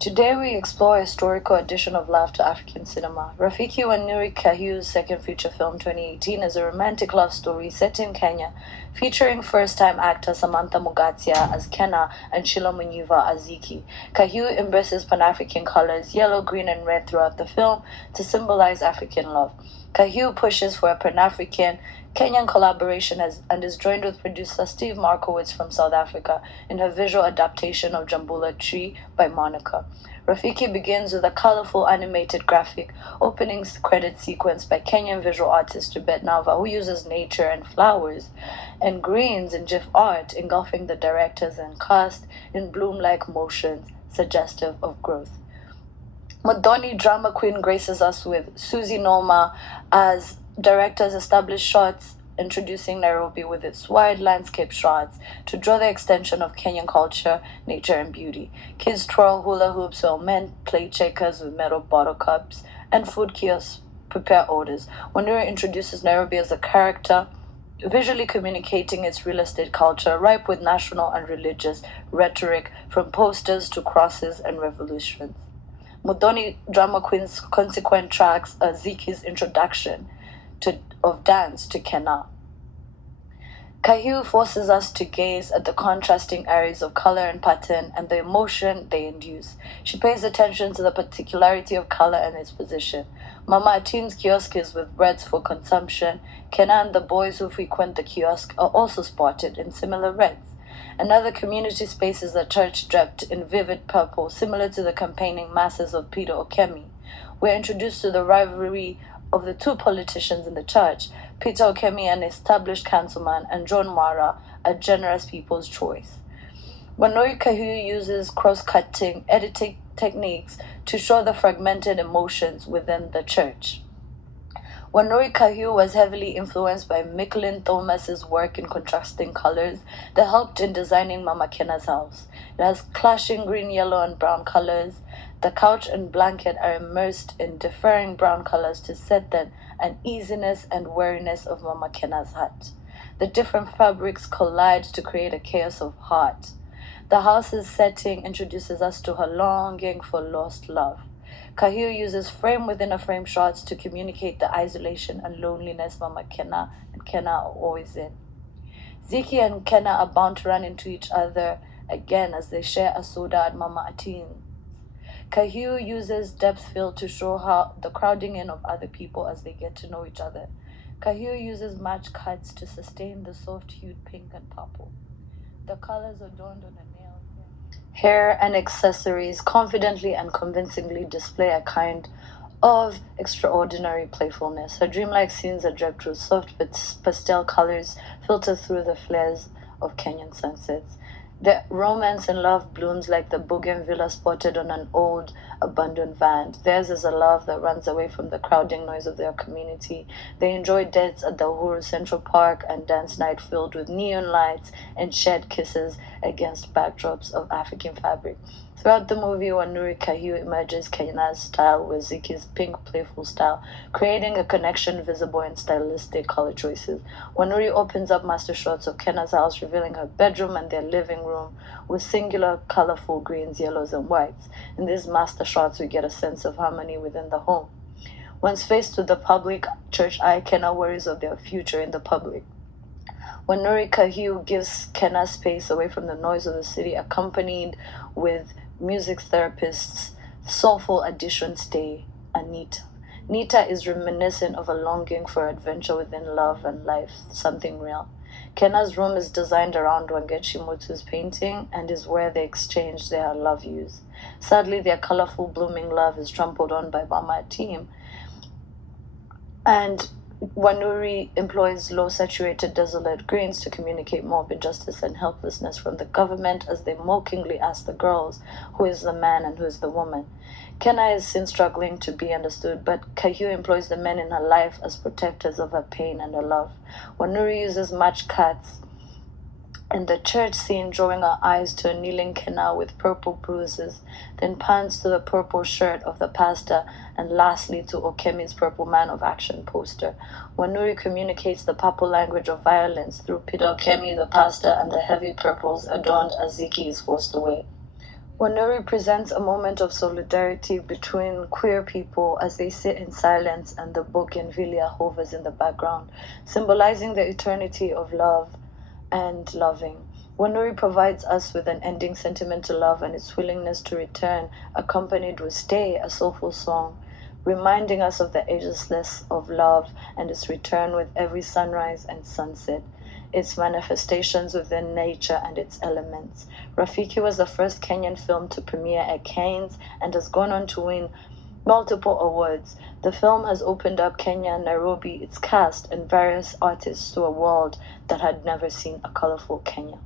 Today we explore a historical edition of love to African cinema. Rafiki Wanuri Kahiu's second feature film 2018 is a romantic love story set in Kenya, featuring first-time actor Samantha Mugatia as Kenna and Sheila Muniva as Ziki. Kahiu embraces Pan-African colors, yellow, green, and red throughout the film to symbolize African love. Kahiu pushes for a Pan-African Kenyan collaboration and is joined with producer Steve Markowitz from South Africa in her visual adaptation of Jambula Tree by Monica. Rafiki begins with a colorful animated graphic opening credit sequence by Kenyan visual artist Jabet Nava, who uses nature and flowers and greens in GIF art, engulfing the directors and cast in bloom-like motions suggestive of growth. Modoni drama queen graces us with Susie Noma as director's established shots, introducing Nairobi with its wide landscape shots to draw the extension of Kenyan culture, nature, and beauty. Kids twirl hula hoops while men play checkers with metal bottle cups, and food kiosks prepare orders. Wanuri introduces Nairobi as a character, visually communicating its real estate culture, ripe with national and religious rhetoric, from posters to crosses and revolutions. Modoni drama queen's consequent tracks Ziki's introduction of dance to Kena. Kahiu forces us to gaze at the contrasting areas of color and pattern and the emotion they induce. She pays attention to the particularity of color and its position. Mama Atin's kiosk is with reds for consumption. Kena and the boys who frequent the kiosk are also spotted in similar reds. Another community space is a church draped in vivid purple, similar to the campaigning masses of Peter Okemi. We're introduced to the rivalry of the two politicians in the church, Peter Okemi, an established councilman, and John Mara, a generous people's choice. Wanuri Kahiu uses cross-cutting editing techniques to show the fragmented emotions within the church. Wanuri Kahiu was heavily influenced by Micklin Thomas's work in contrasting colors that helped in designing Mama Kena's house. It has clashing green, yellow, and brown colors. The couch and blanket are immersed in differing brown colors to set the uneasiness and weariness of Mama Kena's hut. The different fabrics collide to create a chaos of heart. The house's setting introduces us to her longing for lost love. Kahiu uses frame-within-a-frame shots to communicate the isolation and loneliness Mama Kena and Kena are always in. Ziki and Kena are bound to run into each other again as they share a soda at Mama Atin's. Kahiu uses depth fill to show how the crowding in of other people as they get to know each other. Kahiu uses match cuts to sustain the soft-hued pink and purple. The colors adorned on her nails, hair, and accessories confidently and convincingly display a kind of extraordinary playfulness. Her dreamlike scenes are draped with soft pastel colors filtered through the flares of Kenyan sunsets. The romance and love blooms like the bougainvillea spotted on an old, abandoned van. Theirs is a love that runs away from the crowding noise of their community. They enjoy dates at the Uhuru Central Park and dance night filled with neon lights and shared kisses against backdrops of African fabric. Throughout the movie, Wanuri Kahiu emerges Kenya's style with Ziki's pink, playful style, creating a connection visible in stylistic color choices. Wanuri opens up master shots of Kenya's house, revealing her bedroom and their living room with singular, colorful greens, yellows, and whites. In these master shots, we get a sense of harmony within the home. Once faced with the public church eye, Kenya worries of their future in the public. Wanuri Kahiu gives Kenya space away from the noise of the city, accompanied with music therapist's soulful addition stay, Anita. Nita is reminiscent of a longing for adventure within love and life, something real. Kenya's room is designed around Wangechi Mutu's painting and is where they exchange their love yous. Sadly, their colorful blooming love is trampled on by Mama team, and Wanuri employs low-saturated desolate greens to communicate mob injustice and helplessness from the government as they mockingly ask the girls who is the man and who is the woman. Kenya is seen struggling to be understood, but Kahiu employs the men in her life as protectors of her pain and her love. Wanuri uses match cuts in the church scene, drawing our eyes to a kneeling Kenya with purple bruises, then pans to the purple shirt of the pastor, and lastly to Okemi's purple man of action poster. Wanuri communicates the purple language of violence through Peter Okemi, the pastor, and the heavy purples adorned as Ziki is forced away. Wanuri presents a moment of solidarity between queer people as they sit in silence and the bougainvillea hovers in the background, symbolizing the eternity of love and loving. Wanuri provides us with an ending sentiment to love and its willingness to return, accompanied with Stay, a soulful song, reminding us of the agelessness of love and its return with every sunrise and sunset, its manifestations within nature and its elements. Rafiki was the first Kenyan film to premiere at Cannes and has gone on to win multiple awards. The film has opened up Kenya, Nairobi, its cast, and various artists to a world that had never seen a colorful Kenya.